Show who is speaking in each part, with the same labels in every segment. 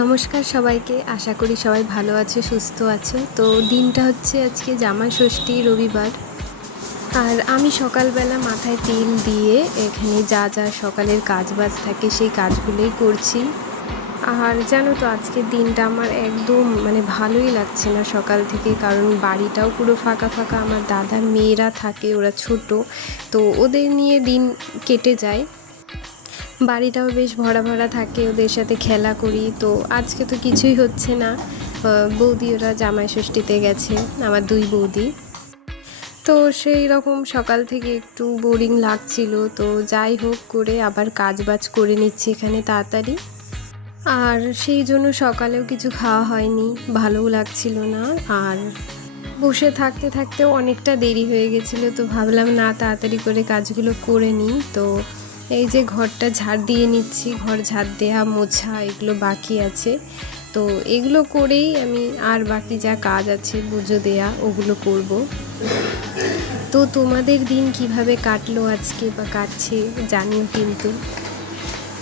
Speaker 1: নমস্কার সবাইকে। আশা করি সবাই ভালো আছে, সুস্থ আছে। তো দিনটা হচ্ছে আজকে জামাই ষষ্ঠী, রবিবার। আর আমি সকালবেলা মাথায় তেল দিয়ে এখানে যা যা সকালের কাজ বাজ থাকে সেই কাজগুলোই করছি। আর জানো তো, আজকের দিনটা আমার একদম মানে ভালোই লাগছে না সকাল থেকে, কারণ বাড়িটাও পুরো ফাঁকা ফাঁকা। আমার দাদার মেয়েরা থাকে, ওরা ছোট। তো ওদের নিয়ে দিন কেটে যায়। বাড়িটাও বেশ ভরা ভরা থাকে, ওদের সাথে খেলা করি। তো আজকে তো কিছুই হচ্ছে না। বৌদি, ওরা জামাই ষষ্ঠীতে গেছে, আমার দুই বৌদি। তো সেই রকম সকাল থেকে একটু বোরিং লাগছিল। তো যাই হোক করে আবার কাজ বাজ করে নিচ্ছি এখানে তাড়াতাড়ি। আর সেই জন্য সকালেও কিছু খাওয়া হয়নি, ভালোও লাগছিল না। আর বসে থাকতে থাকতেও অনেকটা দেরি হয়ে গেছিল, তো ভাবলাম না, তাড়াতাড়ি করে কাজগুলো করে নিই। তো এই যে ঘরটা ঝাড় দিয়ে নিচ্ছি, ঘর ঝাড় দেওয়া মোছা এগুলো বাকি আছে। তো এগুলো করেই আমি আর বাকি যা কাজ আছে, পুজো দেয়া, ওগুলো করব। তো তোমাদের দিন কীভাবে কাটলো আজকে বা কাটছে জানিও কিন্তু।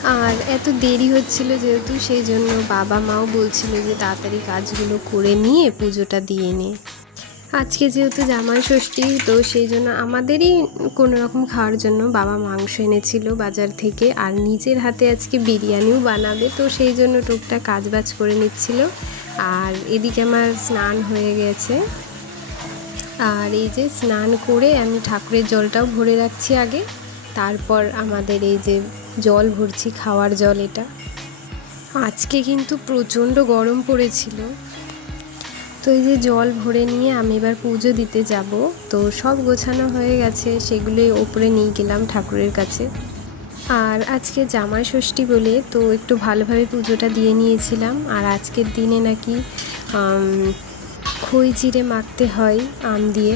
Speaker 1: আর এত দেরি হচ্ছিল যেহেতু, সেই জন্য বাবা মাও বলছিল যে তাড়াতাড়ি কাজগুলো করে নিয়ে পুজোটা দিয়ে নে। আজকে যেহেতু জামাই ষষ্ঠী, তো সেই জন্য আমাদেরই কোনো রকম খাওয়ার জন্য বাবা মাংস এনেছিল বাজার থেকে। আর নিজের হাতে আজকে বিরিয়ানিও বানাবে, তো সেই জন্য টুকটাক কাজ বাজ করে নিচ্ছিল। আর এদিকে আমার স্নান হয়ে গেছে। আর এই যে স্নান করে আমি ঠাকুরের জলটাও ভরে রাখছি আগে। তারপর আমাদের এই যে জল ভরছি, খাওয়ার জল এটা। আজকে কিন্তু প্রচণ্ড গরম পড়েছিল। তো এই যে জল ভরে নিয়ে আমি এবার পুজো দিতে যাব, তো সব গোছানো হয়ে গেছে, সেগুলোই ওপরে নিয়ে গেলাম ঠাকুরের কাছে। আর আজকে জামাই ষষ্ঠী বলে তো একটু ভালোভাবে পুজোটা দিয়ে নিয়েছিলাম, আর আজকের দিনে নাকি খই জিরে মাখতে হয় আম দিয়ে।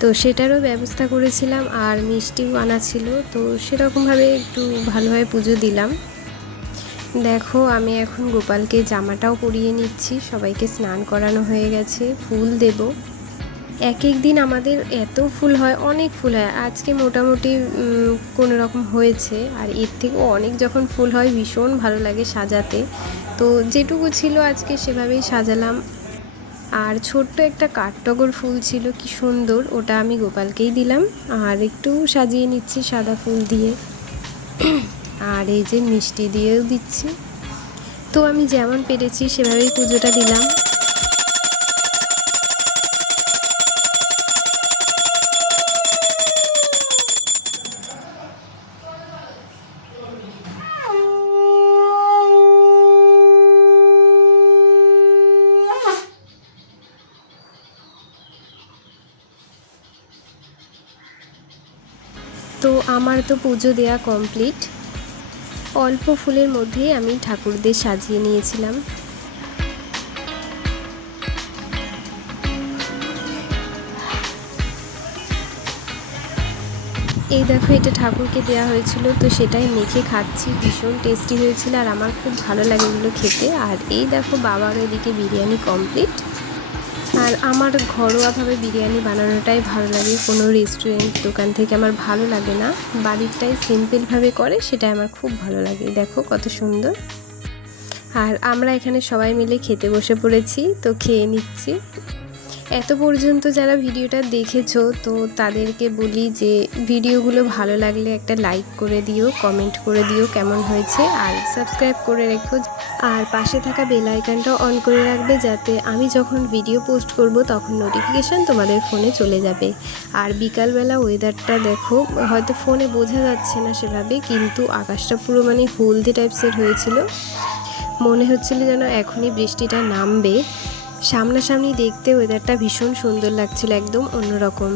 Speaker 1: তো সেটারও ব্যবস্থা করেছিলাম, আর মিষ্টিও আনা ছিল, তো সেরকমভাবে একটু ভালোভাবে পুজো দিলাম। দেখো, আমি এখন গোপালকে জামাটাও পরিয়ে নিচ্ছি। সবাইকে স্নান করানো হয়ে গেছে, ফুল দেব। এক এক দিন আমাদের এত ফুল হয়, অনেক ফুল হয়। আজকে মোটামুটি কোনো রকম হয়েছে। আর এর থেকেও অনেক যখন ফুল হয়, ভীষণ ভালো লাগে সাজাতে। তো যেটুকু ছিল আজকে সেভাবেই সাজালাম। আর ছোট্ট একটা কাঠটগর ফুল ছিল, কি সুন্দর, ওটা আমি গোপালকেই দিলাম। আর একটু সাজিয়ে নিচ্ছি সাদা ফুল দিয়ে। আর এই যে মিষ্টি দিয়েও দিচ্ছি। তো আমি যেমন পেরেছি সেভাবেই পুজোটা দিলাম। তো আমার তো পুজো দেয়া কমপ্লিট। অল্প ফুলের মধ্যেই আমি ঠাকুরদের সাজিয়ে নিয়েছিলাম। এই দেখো, এটা ঠাকুরকে দেওয়া হয়েছিল, তো সেটাই মেখে খাচ্ছি। ভীষণ টেস্টি হয়েছিল আর আমার খুব ভালো লাগে এগুলো খেতে। আর এই দেখো, বাবার এদিকে বিরিয়ানি কমপ্লিট আমার ঘরোয়াভাবে বিরিয়ানি বানানোটাই ভালো লাগে। কোনো রেস্টুরেন্ট দোকান থেকে আমার ভালো লাগে না। বাড়িরটাই সিম্পলভাবে করে, সেটাই আমার খুব ভালো লাগে। দেখো কত সুন্দর। আর আমরা এখানে সবাই মিলে খেতে বসে পড়েছি, তো খেয়ে নিচ্ছি। এত পর্যন্ত যারা ভিডিওটা দেখেছ, তো তাদেরকে বলি যে ভিডিওগুলো ভালো লাগলে একটা লাইক করে দিও কমেন্ট করে দিও কেমন হয়েছে, আর সাবস্ক্রাইব করে রেখো। আর পাশে থাকা বেল আইকনটাও অন করে রাখবে যাতে আমি যখন ভিডিও পোস্ট করব, তখন নোটিফিকেশান তোমাদের ফোনে চলে যাবে। আর বিকালবেলা ওয়েদারটা দেখো, হয়তো ফোনে বোঝা যাচ্ছে না সেভাবে, কিন্তু আকাশটা পুরো মানে হলদে টাইপসের হয়েছিল। মনে হচ্ছিল যেন এখনই বৃষ্টিটা নামবে। সামনাসামনি দেখতে ওয়েদারটা ভীষণ সুন্দর লাগছিল একদম অন্যরকম।